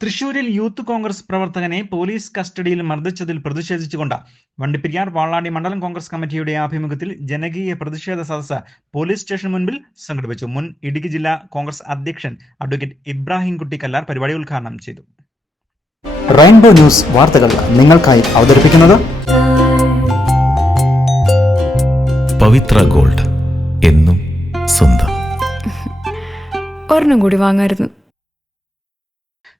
തൃശൂരിൽ youth Congress പ്രവർത്തകനെ police കസ്റ്റഡിയിൽ മർദ്ദിച്ചതിൽ പ്രതിഷേധിച്ചുകൊണ്ട് വണ്ടിപ്പെരിയാർ വാളാടി മണ്ഡലം കോൺഗ്രസ് കമ്മിറ്റിയുടെ ആഭിമുഖ്യത്തിൽ ജനകീയ പ്രതിഷേധ സദസ്സ് പോലീസ് സ്റ്റേഷൻ മുൻപിൽ സംഘടിപ്പിച്ചു. മുൻ ഇടുക്കി ജില്ലാ കോൺഗ്രസ് അധ്യക്ഷൻ അഡ്വക്കേറ്റ് ഇബ്രാഹിം കുട്ടി കല്ലാർ പരിപാടി ഉദ്ഘാടനം ചെയ്തു. റെയിൻബോ ന്യൂസ് വാർത്തകൾ നിങ്ങൾക്കായി അവതരിപ്പിക്കുന്നത് പവിത്ര ഗോൾഡ് എന്നും സ്വന്തം. ഒരെണ്ണം കൂടി വാങ്ങായിരുന്നു.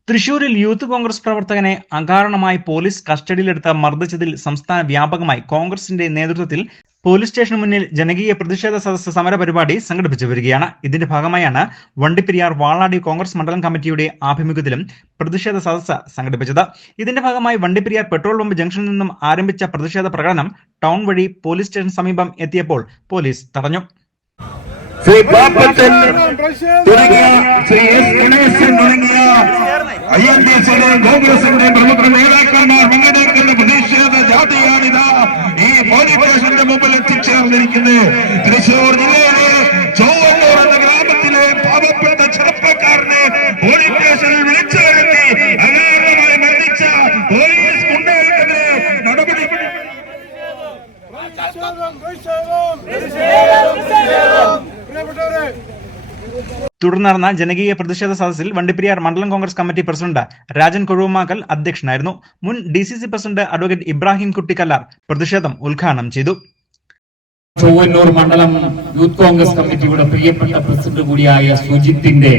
തൃശൂരിൽ യൂത്ത് കോൺഗ്രസ് പ്രവർത്തകനെ അകാരണമായി പോലീസ് കസ്റ്റഡിയിലെടുത്ത മർദ്ദിച്ചതിൽ സംസ്ഥാന വ്യാപകമായി കോൺഗ്രസിന്റെ നേതൃത്വത്തിൽ പോലീസ് സ്റ്റേഷന് മുന്നിൽ ജനകീയ പ്രതിഷേധ സദസ്സ് സമര പരിപാടി സംഘടിപ്പിച്ചു വരികയാണ്. ഇതിന്റെ ഭാഗമായാണ് വണ്ടിപ്പെരിയാർ വാളാടി കോൺഗ്രസ് മണ്ഡലം കമ്മിറ്റിയുടെ ആഭിമുഖ്യത്തിലും പ്രതിഷേധ സദസ്സ് സംഘടിപ്പിച്ചത്. ഇതിന്റെ ഭാഗമായി വണ്ടിപ്പെരിയാർ പെട്രോൾ പമ്പ് ജംഗ്ഷനിൽ നിന്നും ആരംഭിച്ച പ്രതിഷേധ പ്രകടനം ടൗൺ വഴി പോലീസ് സ്റ്റേഷൻ സമീപം എത്തിയപ്പോൾ പോലീസ് തടഞ്ഞു. ശ്രീ ശ്രീ എസ് ഗണേശൻ തുടങ്ങിയ കോൺഗ്രസിന്റെയും പ്രമുഖ നേതാക്കന്മാർ പങ്കെടുക്കുന്ന പ്രതിഷേധ ജാതിയാണിതാ ഈ പോലീസ് സ്റ്റേഷന്റെ മുമ്പിൽ എത്തിച്ചേർന്നിരിക്കുന്നത്. തൃശൂർ ജില്ലയിലെ തുടർന്ന് നടന്ന ജനകീയ പ്രതിഷേധ സദസ്സിൽ വണ്ടിപ്പെരിയാർ മണ്ഡലം കോൺഗ്രസ് കമ്മിറ്റി പ്രസിഡന്റ് രാജൻ കൊഴുവുമാക്കൽ അധ്യക്ഷനായിരുന്നു. മുൻ D C C president advocate Ibrahim Kuttikkallar പ്രതിഷേധം ഉദ്ഘാടനം ചെയ്തു. ചൊവ്വന്നൂർ മണ്ഡലം യൂത്ത് കോൺഗ്രസ് കമ്മിറ്റിയുടെ പ്രിയപ്പെട്ട പ്രസിഡന്റ് കൂടിയായ സുജിത്തിന്റെ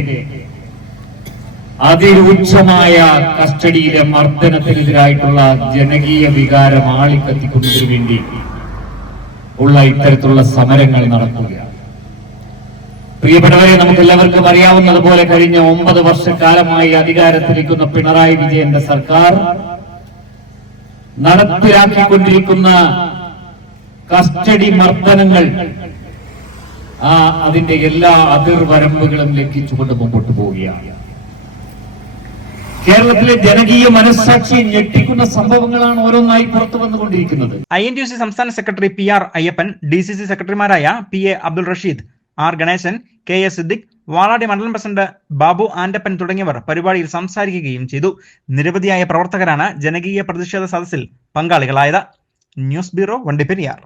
അതിരൂക്ഷമായ കസ്റ്റഡിയിലെ മർദ്ദനത്തിനെതിരായിട്ടുള്ള ജനകീയ വികാരം ആളിക്കത്തിക്കുന്നതിന് വേണ്ടി ഉള്ള ഇത്തരത്തിലുള്ള സമരങ്ങൾ നടക്കുകയാണ്. പ്രിയപ്പെട്ടവരെ നമുക്ക് എല്ലാവർക്കും അറിയാവുന്നതുപോലെ കഴിഞ്ഞ ഒമ്പത് വർഷക്കാലമായി അധികാരത്തിലിരിക്കുന്ന പിണറായി വിജയന്റെ സർക്കാർ നടപ്പിലാക്കിക്കൊണ്ടിരിക്കുന്ന കസ്റ്റഡി മർദ്ദനങ്ങൾ ആ അതിന്റെ എല്ലാ അതിർവരമ്പുകളും ലംഘിച്ചുകൊണ്ട് മുമ്പോട്ട് പോവുകയാണ്. കേരളത്തിലെ ജനകീയ മനസ്സാക്ഷി ഞെട്ടിക്കുന്ന സംഭവങ്ങളാണ് ഓരോന്നായി പുറത്തു വന്നുകൊണ്ടിരിക്കുന്നത്. ഐ എൻ ടി സി സംസ്ഥാന secretary P R Ayyappan D C C സെക്രട്ടറിമാരായ P A Abdul Rasheed R Ganesan K S Siddique Valadi മണ്ഡലം പ്രസിഡന്റ് ബാബു ആൻഡപ്പൻ തുടങ്ങിയവർ പരിപാടിയിൽ സംസാരിക്കുകയും ചെയ്തു. നിരവധിയായ പ്രവർത്തകരാണ് ജനകീയ പ്രതിഷേധ സദസ്സിൽ പങ്കാളികളായത്. News bureau Vandiperiyar.